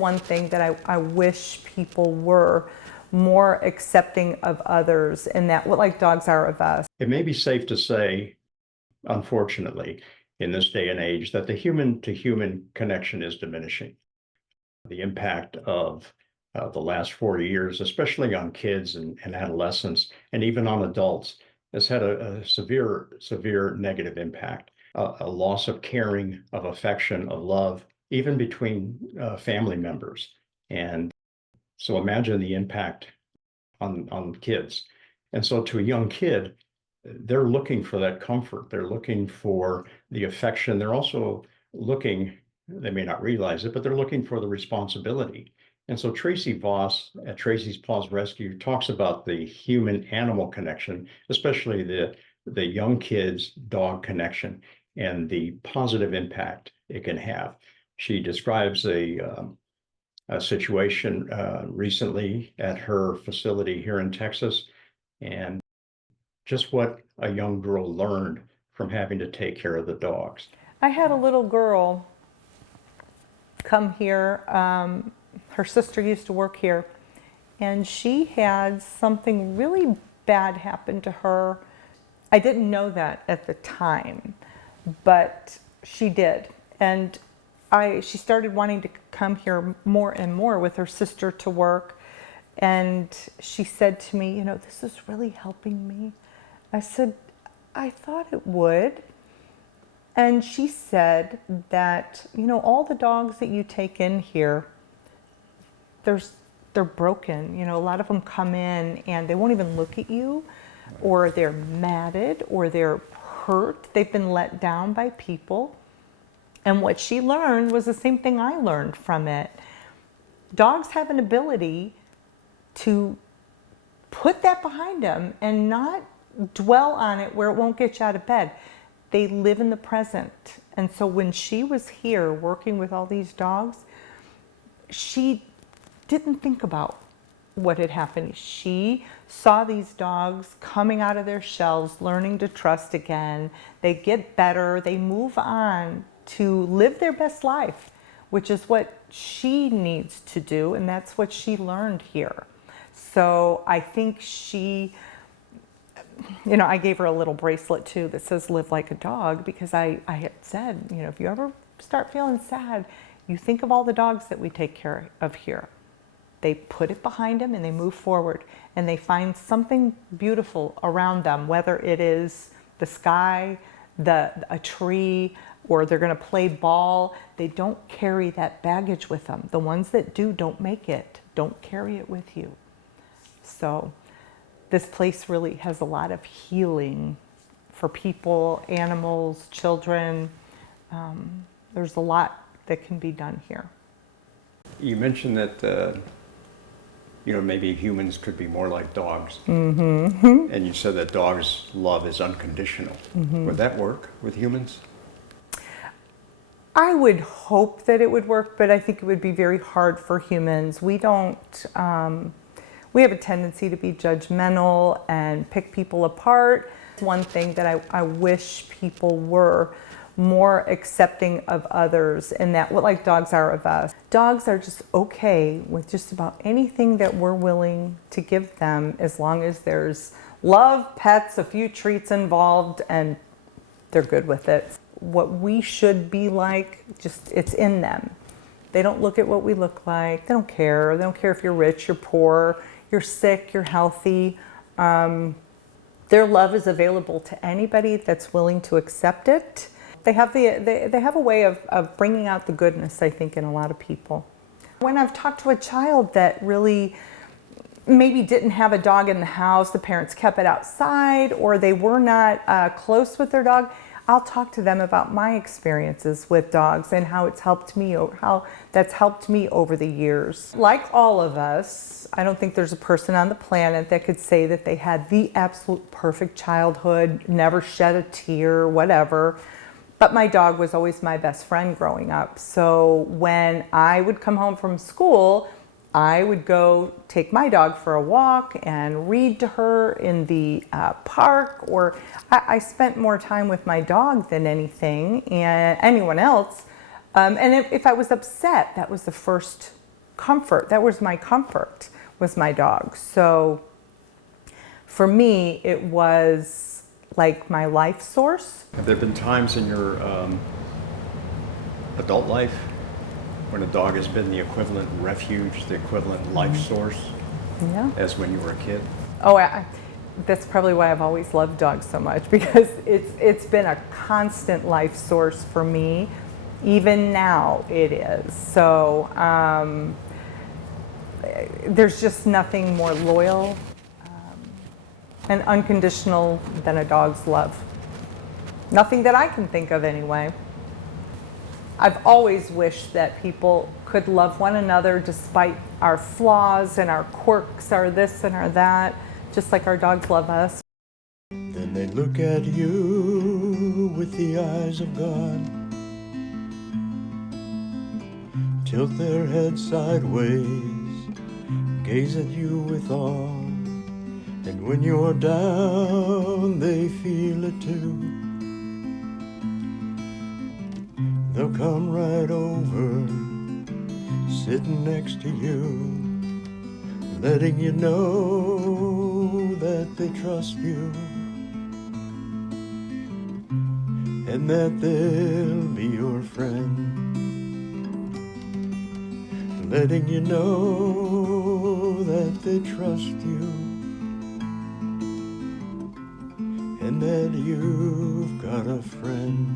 one thing that I wish people were more accepting of others, and that what like dogs are of us. It may be safe to say, unfortunately, in this day and age, that the human to human connection is diminishing. The impact of the last 4 years, especially on kids and adolescents, and even on adults, has had a severe negative impact. A loss of caring, of affection, of love, even between family members. And so imagine the impact on kids. And so to a young kid, they're looking for that comfort. They're looking for the affection. They're also looking, they may not realize it, but they're looking for the responsibility. And so Tracy Voss at Tracy's Paws Rescue talks about the human-animal connection, especially the young kids' dog connection and the positive impact it can have. She describes a situation recently at her facility here in Texas, and just what a young girl learned from having to take care of the dogs. I had a little girl come here. Her sister used to work here, and she had something really bad happen to her. I didn't know that at the time, but she did. And she started wanting to come here more and more with her sister to work. And she said to me, this is really helping me. I said, I thought it would. And she said that, all the dogs that you take in here, they're broken. A lot of them come in and they won't even look at you, or they're matted, or they're hurt. They've been let down by people. And what she learned was the same thing I learned from it. Dogs have an ability to put that behind them and not dwell on it where it won't get you out of bed. They live in the present. And so when she was here working with all these dogs, she didn't think about what had happened. She saw these dogs coming out of their shells, learning to trust again. They get better, they move on to live their best life, which is what she needs to do, and that's what she learned here. So I think she, I gave her a little bracelet too that says live like a dog, because I had said, if you ever start feeling sad, you think of all the dogs that we take care of here. They put it behind them and they move forward, and they find something beautiful around them, whether it is the sky, a tree, or they're going to play ball. They don't carry that baggage with them. The ones that do don't make it. Don't carry it with you. So this place really has a lot of healing for people, animals, children. There's a lot that can be done here. You mentioned that maybe humans could be more like dogs. Mm-hmm. And you said that dogs' love is unconditional. Mm-hmm. Would that work with humans? I would hope that it would work, but I think it would be very hard for humans. We have a tendency to be judgmental and pick people apart. One thing that I wish people were more accepting of others, and that what like dogs are of us. Dogs are just okay with just about anything that we're willing to give them, as long as there's love, pets, a few treats involved, and they're good with it. What we should be like, it's in them. They don't look at what we look like. They don't care. They don't care if you're rich, you're poor, you're sick, you're healthy. Their love is available to anybody that's willing to accept it. They have a way of bringing out the goodness, I think, in a lot of people. When I've talked to a child that really maybe didn't have a dog in the house, the parents kept it outside, or they were not close with their dog, I'll talk to them about my experiences with dogs and how that's helped me over the years. Like all of us, I don't think there's a person on the planet that could say that they had the absolute perfect childhood, never shed a tear, whatever. But my dog was always my best friend growing up. So when I would come home from school, I would go take my dog for a walk and read to her in the park, or I spent more time with my dog than anything and anyone else. And if I was upset, that was the first comfort. That was my comfort, was my dog. So for me, it was like my life source. Have there been times in your adult life when a dog has been the equivalent refuge, the equivalent life source, Yeah. as when you were a kid? Oh, that's probably why I've always loved dogs so much, because it's been a constant life source for me. Even now it is. So there's just nothing more loyal and unconditional than a dog's love. Nothing that I can think of anyway. I've always wished that people could love one another despite our flaws and our quirks, our this and our that, just like our dogs love us. Then they look at you with the eyes of God, tilt their heads sideways, gaze at you with awe, and when you're down, they feel it too. They'll come right over, sitting next to you, letting you know that they trust you, and that they'll be your friend, letting you know that they trust you, and that you've got a friend.